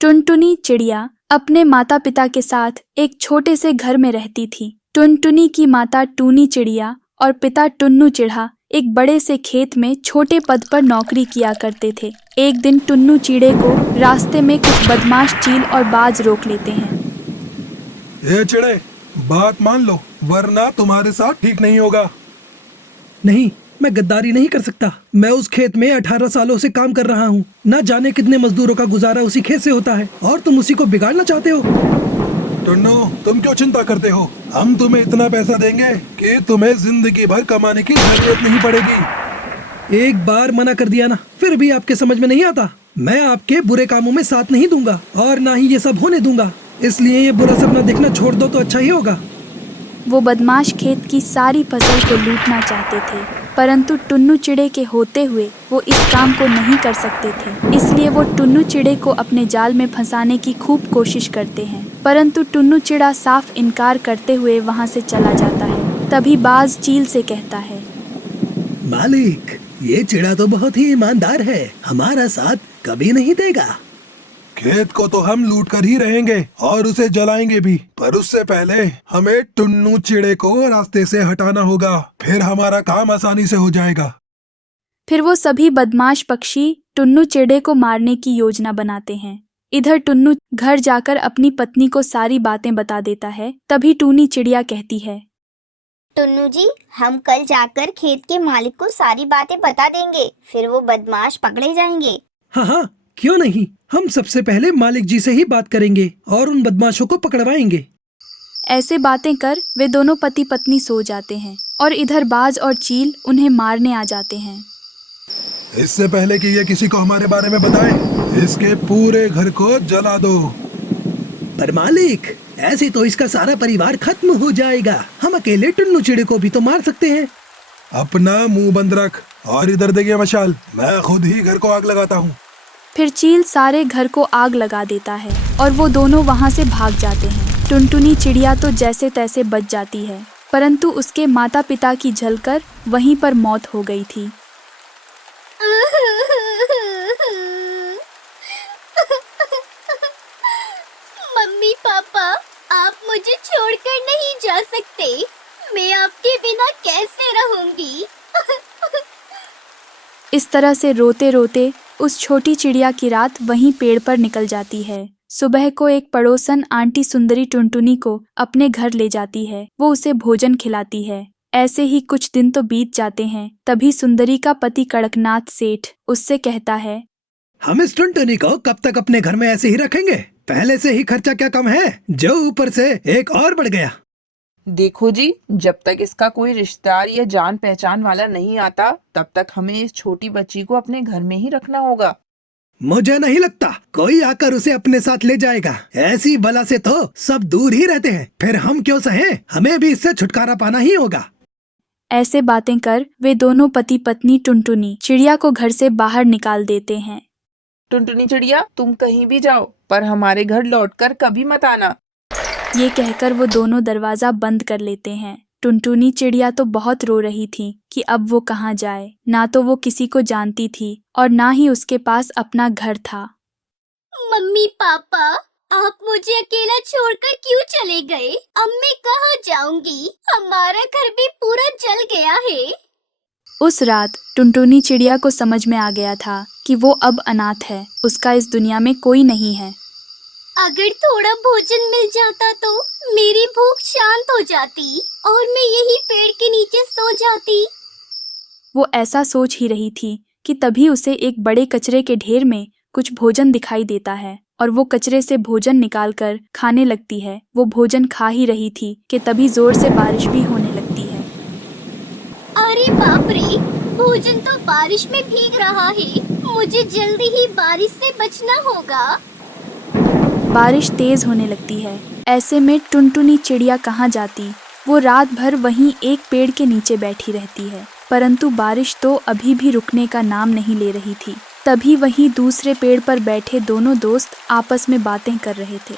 टुनटुनी चिड़िया अपने माता पिता के साथ एक छोटे से घर में रहती थी। टुनटुनी की माता टूनी चिड़िया और पिता टुन्नू चिढ़ा एक बड़े से खेत में छोटे पद पर नौकरी किया करते थे। एक दिन टुन्नू चिड़े को रास्ते में कुछ बदमाश चील और बाज रोक लेते हैं। ये चिड़े, बात मान लो वरना तुम्हारे साथ ठीक नहीं होगा। नहीं, मैं गद्दारी नहीं कर सकता। मैं उस खेत में 18 सालों से काम कर रहा हूँ। न जाने कितने मजदूरों का गुजारा उसी खेत से होता है और तुम उसी को बिगाड़ना चाहते हो। टुन्नू, तुम क्यों चिंता करते हो? हम तुम्हें इतना पैसा देंगे कि तुम्हें जिंदगी भर कमाने की जरूरत नहीं पड़ेगी। एक बार मना कर दिया ना, फिर भी आपके समझ में नहीं आता। मैं आपके बुरे कामों में साथ नहीं दूंगा और ना ही ये सब होने दूंगा। इसलिए ये बुरा सपना देखना छोड़ दो तो अच्छा ही होगा। वो बदमाश खेत की सारी फसल को लूटना चाहते थे, परंतु टुन्नू चिड़े के होते हुए वो इस काम को नहीं कर सकते थे। इसलिए वो टुन्नू चिड़े को अपने जाल में फंसाने की खूब कोशिश करते हैं, परंतु टुन्नू चिड़ा साफ इनकार करते हुए वहाँ से चला जाता है। तभी बाज चील से कहता है, मालिक, ये चिड़ा तो बहुत ही ईमानदार है, हमारा साथ कभी नहीं देगा। खेत को तो हम लूट कर ही रहेंगे और उसे जलाएंगे भी, पर उससे पहले हमें टुन्नू चिड़े को रास्ते से हटाना होगा, फिर हमारा काम आसानी से हो जाएगा। फिर वो सभी बदमाश पक्षी टुन्नू चिड़े को मारने की योजना बनाते हैं। इधर टुन्नू घर जाकर अपनी पत्नी को सारी बातें बता देता है। तभी टूनी चिड़िया कहती है, टुन्नू जी, हम कल जाकर खेत के मालिक को सारी बातें बता देंगे, फिर वो बदमाश पकड़े जाएंगे। हाँ हाँ, क्यों नहीं। हम सबसे पहले मालिक जी से ही बात करेंगे और उन बदमाशों को पकड़वाएंगे। ऐसे बातें कर वे दोनों पति पत्नी सो जाते हैं और इधर बाज और चील उन्हें मारने आ जाते हैं। इससे पहले कि ये किसी को हमारे बारे में बताए, इसके पूरे घर को जला दो। पर मालिक, ऐसे तो इसका सारा परिवार खत्म हो जाएगा। हम अकेले टुन्नू चिड़े को भी तो मार सकते हैं। अपना मुंह बंद रख और इधर देखिए मशाल, मैं खुद ही घर को आग लगाता हूँ। फिर चील सारे घर को आग लगा देता है और वो दोनों वहाँ से भाग जाते हैं। टुनटुनी चिड़िया तो जैसे तैसे बच जाती है, परंतु उसके माता पिता की जलकर वहीं पर मौत हो गई थी। मम्मी पापा, आप मुझे छोड़कर नहीं जा सकते। मैं आपके बिना कैसे रहूंगी? इस तरह से रोते रोते उस छोटी चिड़िया की रात वहीं पेड़ पर निकल जाती है। सुबह को एक पड़ोसन आंटी सुंदरी टुनटुनी को अपने घर ले जाती है। वो उसे भोजन खिलाती है। ऐसे ही कुछ दिन तो बीत जाते हैं। तभी सुंदरी का पति कड़कनाथ सेठ उससे कहता है, हम इस टुनटुनी को कब तक अपने घर में ऐसे ही रखेंगे? पहले से ही खर्चा क्या कम है, जो ऊपर से एक और बढ़ गया। देखो जी, जब तक इसका कोई रिश्तेदार या जान पहचान वाला नहीं आता, तब तक हमें इस छोटी बच्ची को अपने घर में ही रखना होगा। मुझे नहीं लगता कोई आकर उसे अपने साथ ले जाएगा। ऐसी बला से तो सब दूर ही रहते हैं। फिर हम क्यों सहें? हमें भी इससे छुटकारा पाना ही होगा। ऐसे बातें कर वे दोनों पति पत्नी टुनटुनी चिड़िया को घर से बाहर निकाल देते हैं। टुनटुनी चिड़िया, तुम कहीं भी जाओ, पर हमारे घर लौटकर कभी मत आना। ये कहकर वो दोनों दरवाजा बंद कर लेते हैं। टुनटुनी चिड़िया तो बहुत रो रही थी कि अब वो कहाँ जाए। ना तो वो किसी को जानती थी और ना ही उसके पास अपना घर था। मम्मी पापा, आप मुझे अकेला छोड़कर क्यों चले गए? अब मैं कहाँ जाऊंगी? हमारा घर भी पूरा जल गया है। उस रात टुनटुनी चिड़िया को समझ में आ गया था कि वो अब अनाथ है। उसका इस दुनिया में कोई नहीं है। अगर थोड़ा भोजन मिल जाता तो मेरी भूख शांत हो जाती और मैं यही पेड़ के नीचे सो जाती। वो ऐसा सोच ही रही थी कि तभी उसे एक बड़े कचरे के ढेर में कुछ भोजन दिखाई देता है और वो कचरे से भोजन निकालकर खाने लगती है। वो भोजन खा ही रही थी कि तभी जोर से बारिश भी होने लगती है। अरे बाप रे, भोजन तो बारिश में भीग रहा है। मुझे जल्दी ही बारिश से बचना होगा। बारिश तेज होने लगती है। ऐसे में टुनटुनी चिड़िया कहाँ जाती। वो रात भर वहीं एक पेड़ के नीचे बैठी रहती है, परंतु बारिश तो अभी भी रुकने का नाम नहीं ले रही थी। तभी वहीं दूसरे पेड़ पर बैठे दोनों दोस्त आपस में बातें कर रहे थे।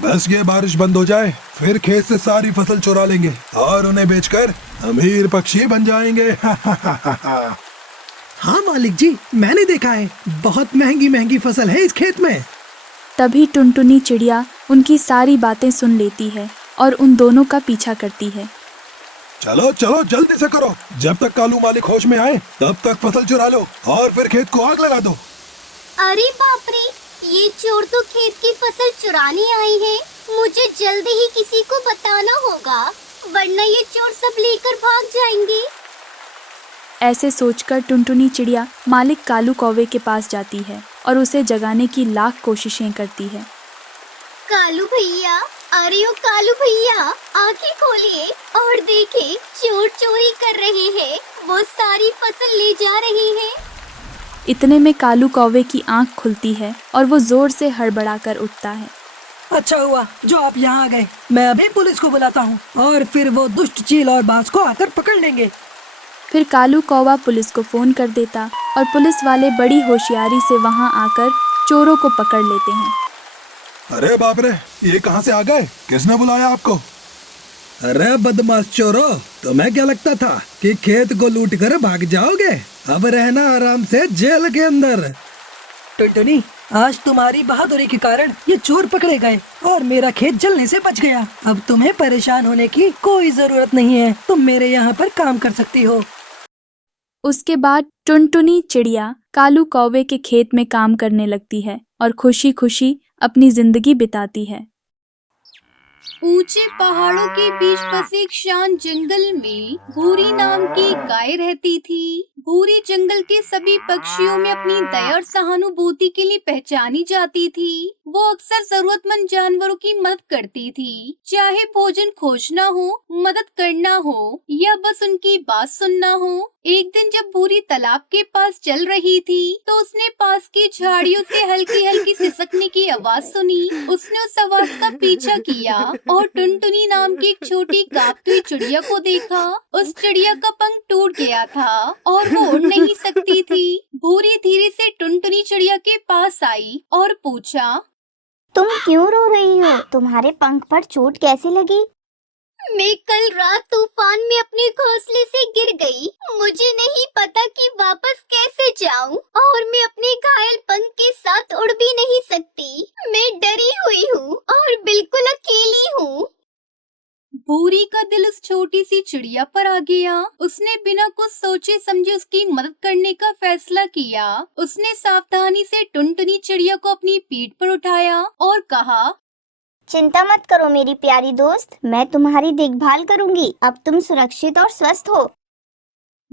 बस ये बारिश बंद हो जाए, फिर खेत से सारी फसल चुरा लेंगे और उन्हें बेचकर अमीर पक्षी बन जाएंगे। हाँ मालिक जी, मैंने देखा है, बहुत महंगी महंगी फसल है इस खेत में। तभी टुनटुनी चिड़िया उनकी सारी बातें सुन लेती है और उन दोनों का पीछा करती है। चलो चलो जल्दी से करो, जब तक कालू मालिक होश में आए तब तक फसल चुरा लो और फिर खेत को आग लगा दो। अरे बाप रे, ये चोर तो खेत की फसल चुराने आए हैं। मुझे जल्दी ही किसी को बताना होगा, वरना ये चोर सब लेकर भाग जाएंगे। ऐसे सोचकर टुनटुनी चिड़िया मालिक कालू कौवे के पास जाती है और उसे जगाने की लाख कोशिशें करती है। कालू भैया, अरे ओ कालू भैया, आंखें खोलिए और देखें, चोर चोरी कर रहे हैं, वो सारी फसल ले जा रहे हैं। इतने में कालू कौवे की आंख खुलती है और वो जोर से हड़बड़ाकर उठता है। अच्छा हुआ जो आप यहाँ आ गए। मैं अभी पुलिस को बुलाता हूँ और फिर वो दुष्ट चील और बाज को आकर पकड़ लेंगे। फिर कालू कौवा पुलिस को फोन कर देता और पुलिस वाले बड़ी होशियारी से वहां आकर चोरों को पकड़ लेते हैं। अरे बाप रे, ये कहाँ से आ गए? किसने बुलाया आपको? अरे बदमाश चोरों, तुम्हें क्या लगता था कि खेत को लूट कर भाग जाओगे? अब रहना आराम से जेल के अंदर। टुनटुनी, आज तुम्हारी बहादुरी के कारण ये चोर पकड़े गए और मेरा खेत जलने से बच गया। अब तुम्हें परेशान होने की कोई जरूरत नहीं है, तुम मेरे यहाँ पर काम कर सकती हो। उसके बाद टुनटुनी चिड़िया कालू कौवे के खेत में काम करने लगती है और खुशी खुशी अपनी जिंदगी बिताती है। ऊंचे पहाड़ों के बीच बसे एक शांत जंगल में भूरी नाम की एक गाय रहती थी। भूरी जंगल के सभी पक्षियों में अपनी दया और सहानुभूति के लिए पहचानी जाती थी। वो अक्सर जरूरतमंद जानवरों की मदद करती थी, चाहे भोजन खोजना हो, मदद करना हो या बस उनकी बात सुनना हो। एक दिन जब भूरी तालाब के पास चल रही थी तो उसने पास की झाड़ियों से हल्की हल्की सिसकने की आवाज सुनी। उसने उस आवाज का पीछा किया और टुनटुनी नाम की एक छोटी कांपती हुई चिड़िया को देखा। उस चिड़िया का पंख टूट गया था और वो उड़ नहीं सकती थी। भूरी धीरे से टुनटुनी चिड़िया के पास आई और पूछा, तुम क्यों रो रही हो? तुम्हारे पंख पर चोट कैसे लगी? मैं कल रात तूफान में अपने घोंसले से गिर गई। मुझे नहीं पता कि वापस कैसे जाऊं और मैं अपने घायल पंख के साथ उड़ भी नहीं सकती। मैं डरी हुई हूँ और बिल्कुल अकेली हूँ। भूरी का दिल उस छोटी सी चिड़िया पर आ गया। उसने बिना कुछ सोचे समझे उसकी मदद करने का फैसला किया। उसने सावधानी से टुनटुनी चिड़िया को अपनी पीठ पर उठाया और कहा, चिंता मत करो मेरी प्यारी दोस्त, मैं तुम्हारी देखभाल करूंगी। अब तुम सुरक्षित और स्वस्थ हो।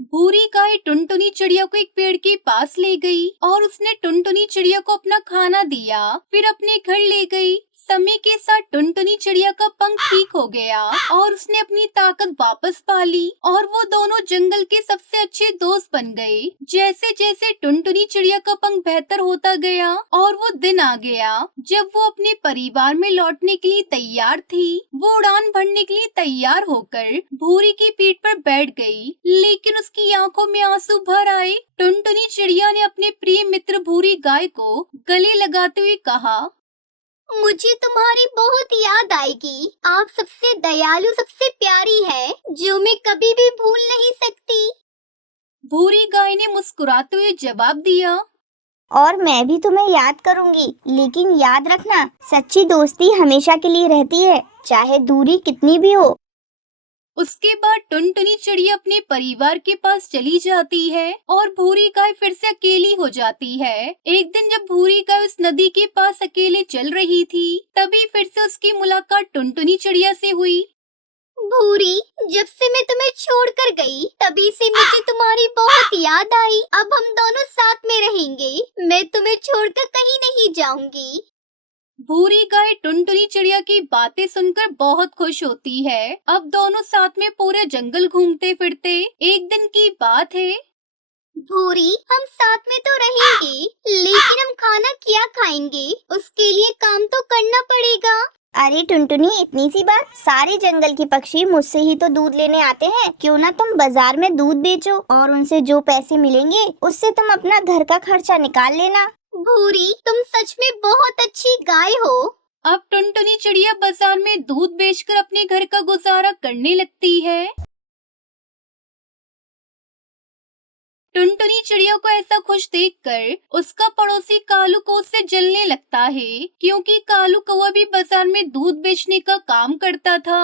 भूरी गाय टुनटुनी चिड़िया को एक पेड़ के पास ले गई और उसने टुनटुनी चिड़िया को अपना खाना दिया, फिर अपने घर ले गई। समय के साथ टुनटुनी चिड़िया का पंख ठीक हो गया और उसने अपनी ताकत वापस पा ली और वो दोनों जंगल के सबसे अच्छे दोस्त बन गए। जैसे जैसे टुनटुनी चिड़िया का पंख बेहतर होता गया और वो दिन आ गया जब वो अपने परिवार में लौटने के लिए तैयार थी। वो उड़ान भरने के लिए तैयार होकर भूरी की पीठ पर बैठ गई, लेकिन उसकी आंखों में आंसू भर आए। टुनटुनी चिड़िया ने अपने प्रिय मित्र भूरी गाय को गले लगाते हुए कहा, मुझे तुम्हारी बहुत याद आएगी। आप सबसे दयालु, सबसे प्यारी है, जो मैं कभी भी भूल नहीं सकती। भूरी गाय ने मुस्कुराते हुए जवाब दिया, और मैं भी तुम्हें याद करूंगी, लेकिन याद रखना, सच्ची दोस्ती हमेशा के लिए रहती है, चाहे दूरी कितनी भी हो। उसके बाद टुनटुनी चिड़िया अपने परिवार के पास चली जाती है और भूरी गाय फिर से अकेली हो जाती है। एक दिन जब भूरी गाय उस नदी के पास अकेले चल रही थी, तभी फिर से उसकी मुलाकात टुनटुनी चिड़िया से हुई। भूरी, जब से मैं तुम्हें छोड़कर गई, तभी से मुझे तुम्हारी बहुत याद आई। अब हम दोनों साथ में रहेंगे, मैं तुम्हें छोड़कर कहीं नहीं जाऊंगी। भूरी गाय टुनटुनी चिड़िया की बातें सुनकर बहुत खुश होती है। अब दोनों साथ में पूरे जंगल घूमते फिरते। एक दिन की बात है, भूरी, हम साथ में तो रहेंगे, लेकिन हम खाना क्या खाएंगे? उसके लिए काम तो करना पड़ेगा। अरे टुनटुनी, इतनी सी बात, सारे जंगल के पक्षी मुझसे ही तो दूध लेने आते हैं। क्यों ना तुम बाजार में दूध बेचो और उनसे जो पैसे मिलेंगे उससे तुम अपना घर का खर्चा निकाल लेना। भूरी, तुम सच में बहुत अच्छी गाय हो। अब टुनटुनी चिड़िया बाजार में दूध बेचकर अपने घर का गुजारा करने लगती है। टुनटुनी चिड़िया को ऐसा खुश देखकर उसका पड़ोसी कालू को उससे जलने लगता है, क्योंकि कालू कौवा भी बाजार में दूध बेचने का काम करता था।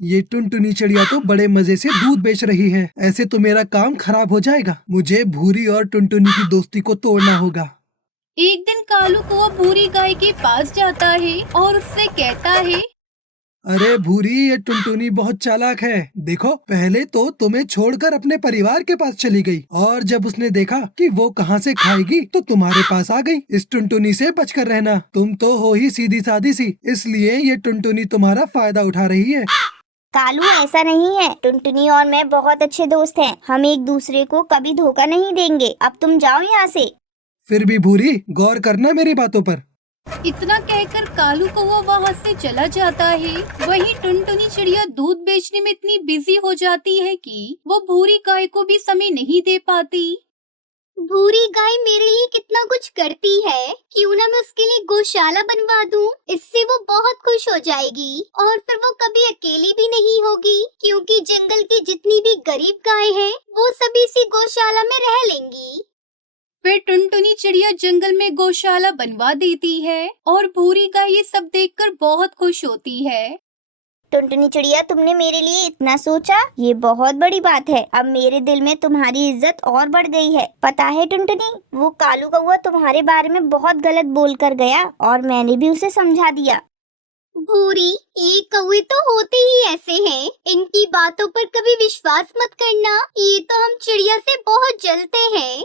ये टुनटुनी चिड़िया तो बड़े मजे से दूध बेच रही है, ऐसे तो मेरा काम खराब हो जाएगा। मुझे भूरी और टुनटुनी की दोस्ती को तोड़ना होगा। एक दिन कालू कौवा भूरी गाय के पास जाता है और उससे कहता है, अरे भूरी, ये टुनटुनी बहुत चालाक है। देखो, पहले तो तुम्हें छोड़कर अपने परिवार के पास चली गई, और जब उसने देखा कि वो कहाँ से खाएगी तो तुम्हारे पास आ गई। इस टुनटुनी से बचकर रहना, तुम तो हो ही सीधी सादी सी, इसलिए ये टुनटुनी तुम्हारा फायदा उठा रही है। कालू, ऐसा नहीं है। टुनटुनी और मैं बहुत अच्छे दोस्त हैं। हम एक दूसरे को कभी धोखा नहीं देंगे। अब तुम जाओ यहाँ से। फिर भी भूरी, गौर करना मेरी बातों पर। इतना कहकर कालू कौवा वहाँ से चला जाता है। वहीं टुनटुनी चिड़िया दूध बेचने में इतनी बिजी हो जाती है कि वो भूरी गाय को भी समय नहीं दे पाती। भूरी गाय मेरे लिए कितना कुछ करती है, क्यों ना मैं उसके लिए गौशाला बनवा दूं। इससे वो बहुत खुश हो जाएगी और फिर वो कभी अकेली भी नहीं होगी, क्योंकि जंगल की जितनी भी गरीब गाय हैं, वो सभी इसी गौशाला में रह लेंगी। फिर टुनटुनी चिड़िया जंगल में गौशाला बनवा देती है और भूरी गाय ये सब देखकर बहुत खुश होती है। टुनटुनी चिड़िया, तुमने मेरे लिए इतना सोचा, ये बहुत बड़ी बात है। अब मेरे दिल में तुम्हारी इज्जत और बढ़ गई है। पता है टुनटुनी, वो कालू कौवा तुम्हारे बारे में बहुत गलत बोल कर गया और मैंने भी उसे समझा दिया। भूरी, ये कौवे तो होते ही ऐसे हैं। इनकी बातों पर कभी विश्वास मत करना। ये तो हम चिड़िया से बहुत जलते हैं।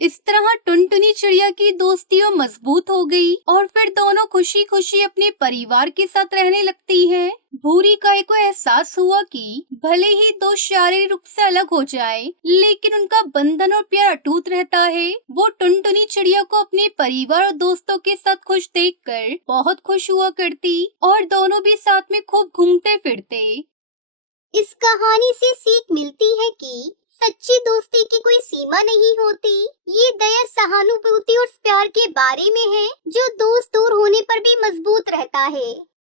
इस तरह टुनटुनी चिड़िया की दोस्ती मजबूत हो गई और फिर दोनों खुशी खुशी अपने परिवार के साथ रहने लगती हैं। भूरी गाय को एहसास हुआ कि भले ही दो शारीरिक रूप से अलग हो जाए, लेकिन उनका बंधन और प्यार अटूट रहता है। वो टुनटुनी चिड़िया को अपने परिवार और दोस्तों के साथ खुश देखकर बहुत खुश हुआ करती और दोनों भी साथ में खूब घूमते फिरते। इस कहानी से सीख मिलती है कि सच्ची दोस्ती की कोई सीमा नहीं होती। ये दया, सहानुभूति और प्यार के बारे में है, जो दोस्त दूर होने पर भी मजबूत रहता है।